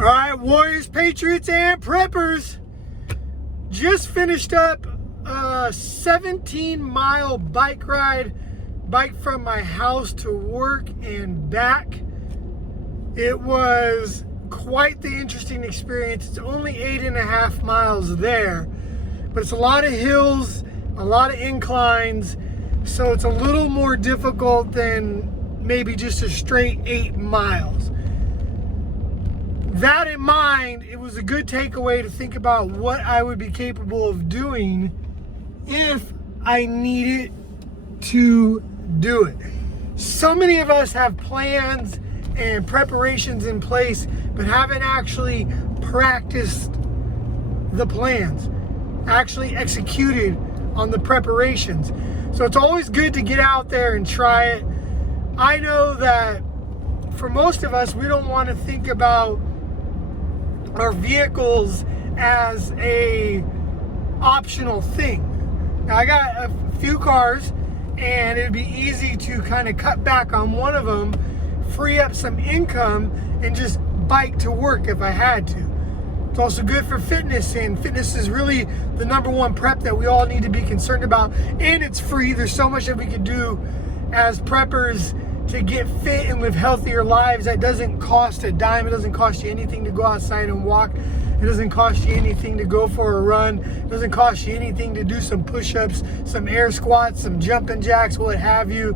All right, Warriors, Patriots, and Preppers. Just finished up a 17-mile bike ride. Bike from my house to work and back. It was quite the interesting experience. It's only 8.5 miles there, but it's a lot of hills, a lot of inclines, so it's a little more difficult than maybe just a straight 8 miles. That in mind, it was a good takeaway to think about what I would be capable of doing if I needed to do it. So many of us have plans and preparations in place, but haven't actually practiced the plans, actually executed on the preparations. So it's always good to get out there and try it. I know that for most of us, we don't want to think about our vehicles as a optional thing. Now, I got a few cars, and it'd be easy to kind of cut back on one of them, free up some income, and just bike to work if I had to. It's also good for fitness, and fitness is really the #1 prep that we all need to be concerned about, and it's free. There's so much that we could do as preppers to get fit and live healthier lives that doesn't cost a dime. It doesn't cost you anything to go outside and walk. It doesn't cost you anything to go for a run. It doesn't cost you anything to do some push-ups, some air squats, some jumping jacks, what have you.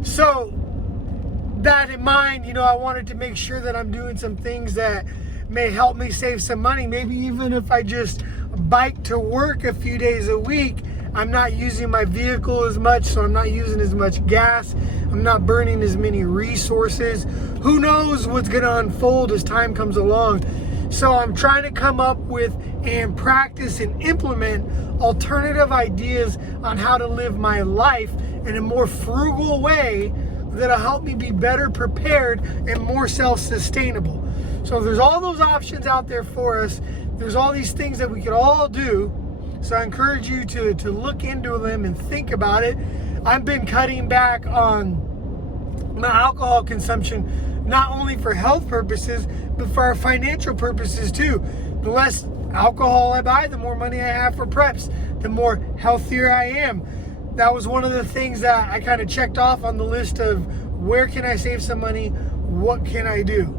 So that in mind, I wanted to make sure that I'm doing some things that may help me save some money. Maybe even if I just bike to work a few days a week, I'm not using my vehicle as much, so I'm not using as much gas. I'm not burning as many resources. Who knows what's gonna unfold as time comes along. So I'm trying to come up with and practice and implement alternative ideas on how to live my life in a more frugal way that'll help me be better prepared and more self-sustainable. So there's all those options out there for us. There's all these things that we could all do. So I encourage you to look into them and think about it. I've been cutting back on my alcohol consumption, not only for health purposes, but for our financial purposes too. The less alcohol I buy, the more money I have for preps, the more healthier I am. That was one of the things that I kind of checked off on the list of where can I save some money, what can I do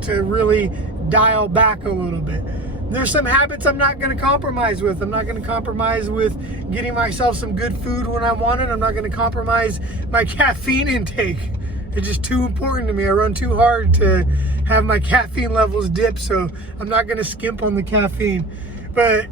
to really dial back a little bit. There's some habits I'm not going to compromise with. I'm not going to compromise with getting myself some good food when I want it. I'm not going to compromise my caffeine intake. It's just too important to me. I run too hard to have my caffeine levels dip, so I'm not going to skimp on the caffeine. But,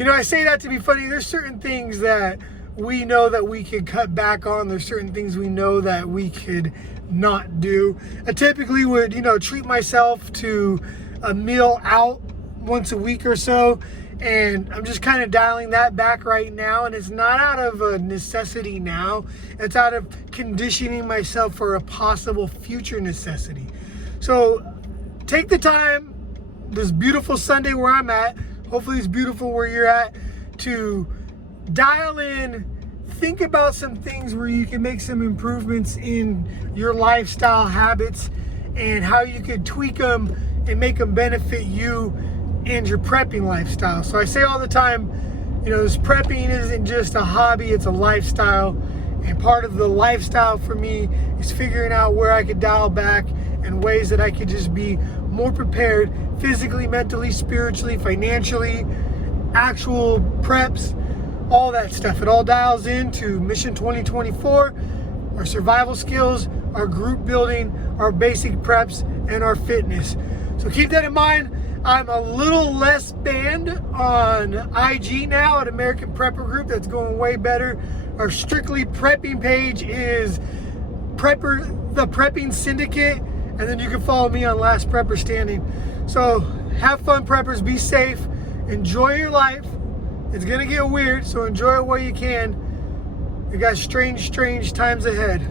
I say that to be funny. There's certain things that we know that we could cut back on. There's certain things we know that we could not do. I typically would, treat myself to a meal out once a week or so, and I'm just kind of dialing that back right now, and it's not out of a necessity now, it's out of conditioning myself for a possible future necessity. So take the time this beautiful Sunday where I'm at, hopefully it's beautiful where you're at, to dial in, think about some things where you can make some improvements in your lifestyle habits and how you could tweak them and make them benefit you and your prepping lifestyle. So I say all the time, this prepping isn't just a hobby, it's a lifestyle. And part of the lifestyle for me is figuring out where I could dial back and ways that I could just be more prepared physically, mentally, spiritually, financially, actual preps, all that stuff. It all dials into Mission 2024, our survival skills, our group building, our basic preps, and our fitness. So keep that in mind. I'm a little less banned on IG now at American Prepper Group. That's going way better. Our Strictly Prepping page is the Prepping Syndicate, and then you can follow me on Last Prepper Standing. So have fun, preppers. Be safe. Enjoy your life. It's gonna get weird, so enjoy it while you can. We got strange times ahead.